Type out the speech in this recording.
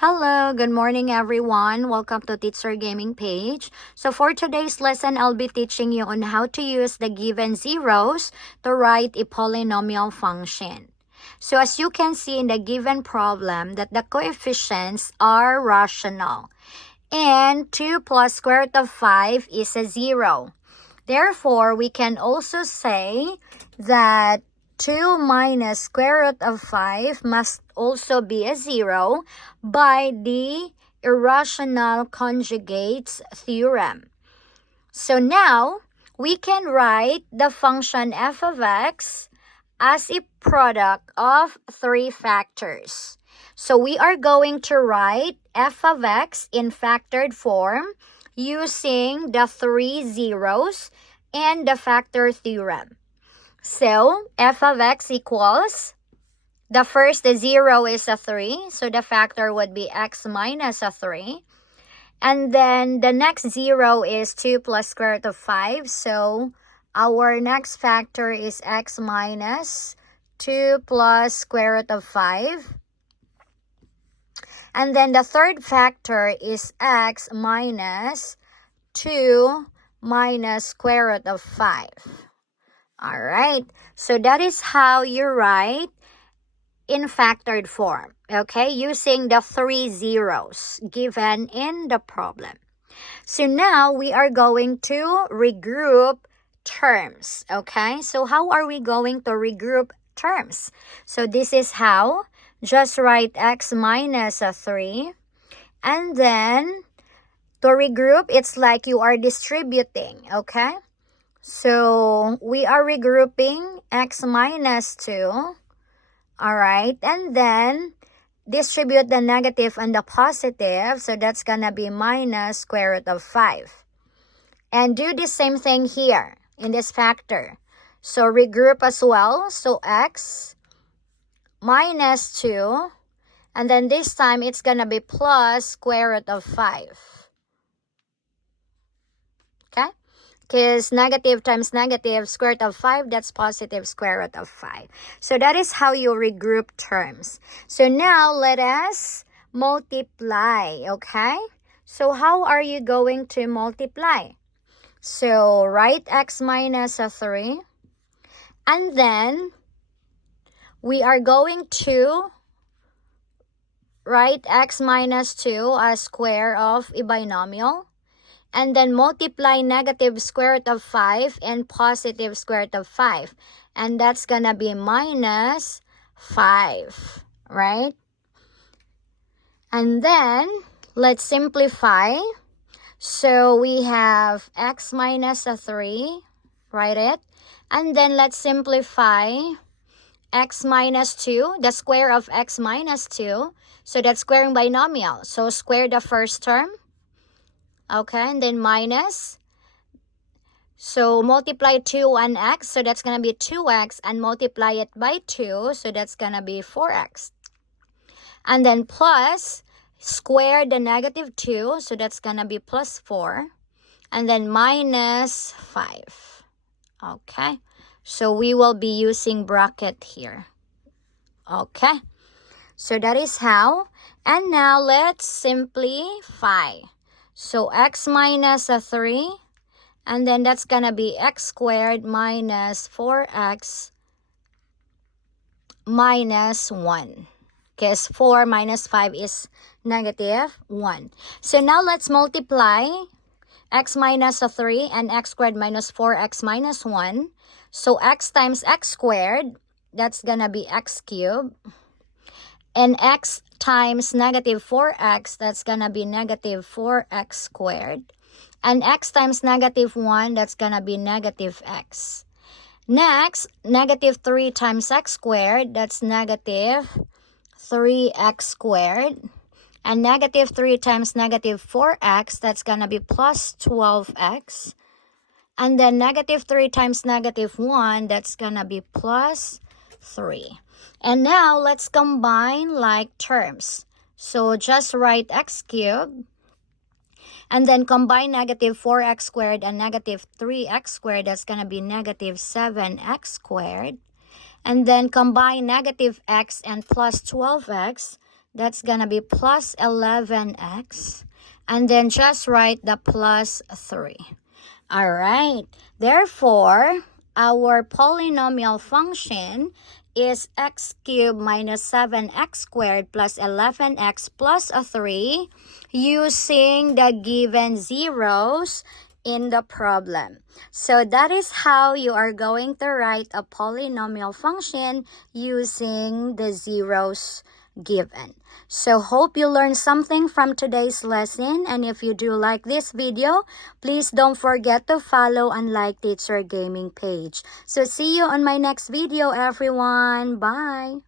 Hello, good morning everyone. Welcome to Teacher Gaming page. So for today's lesson, I'll be teaching you on how to use the given zeros to write a polynomial function. So as you can see in the given problem that the coefficients are rational and 2 plus square root of 5 is a 0. Therefore, we can also say that 2 minus square root of 5 must also be a 0 by the irrational conjugates theorem. So now, we can write the function f of x as a product of three factors. So we are going to write f of x in factored form using the three zeros and the factor theorem. So, f of x equals, the first 0 is a 3, so the factor would be x minus a 3. And then the next 0 is 2 plus square root of 5, so our next factor is x minus 2 plus square root of 5. And then the third factor is x minus 2 minus square root of 5. Alright, so that is how you write in factored form, okay, using the three zeros given in the problem. So now we are going to regroup terms, okay? So how are we going to regroup terms? So this is how. Just write x minus a 3, and then to regroup, it's like you are distributing, okay? So we are regrouping x minus 2, alright, and then distribute the negative and the positive, so that's gonna be minus square root of 5. And do the same thing here in this factor. So regroup as well, so x minus 2, and then this time it's gonna be plus square root of 5. Okay? Because negative times negative square root of 5, that's positive square root of 5. So that is how you regroup terms. So now let us multiply, okay? So how are you going to multiply? So write x minus a 3. And then we are going to write x minus 2 as square of a binomial. And then multiply negative square root of 5 and positive square root of 5. And that's gonna be minus 5, right? And then, let's simplify. So we have x minus a 3, write it. And then let's simplify x minus 2, the square of x minus 2. So that's squaring binomial. So square the first term. Okay, and then minus. So multiply 2 and x, so that's going to be 2x, and multiply it by 2, so that's going to be 4x. And then plus, square the negative 2, so that's going to be plus 4. And then minus 5. Okay, so we will be using bracket here. Okay, so that is how. And now let's simplify. So x minus a 3, and then that's gonna be x squared minus 4x minus 1. Because 4 minus 5 is negative 1. So now let's multiply x minus a 3 and x squared minus 4x minus 1. So x times x squared, that's gonna be x cubed. And x times negative 4x, that's gonna be negative 4x squared. And x times negative 1, that's gonna be negative x. Next, negative 3 times x squared, that's negative 3x squared. And negative 3 times negative 4x, that's gonna be plus 12x. And then negative 3 times negative 1, that's gonna be plus 3. And now, let's combine like terms. So, just write x cubed. And then combine negative 4x squared and negative 3x squared. That's going to be negative 7x squared. And then combine negative x and plus 12x. That's gonna be plus 11x. And then just write the plus 3. All right. Therefore, our polynomial function is x cubed minus 7x squared plus 11x plus 3 using the given zeros in the problem. So that is how you are going to write a polynomial function using the zeros given. So hope you learned something from today's lesson, and if you do like this video, please don't forget to follow and like Teacher Gaming page. So see you on my next video, everyone. Bye!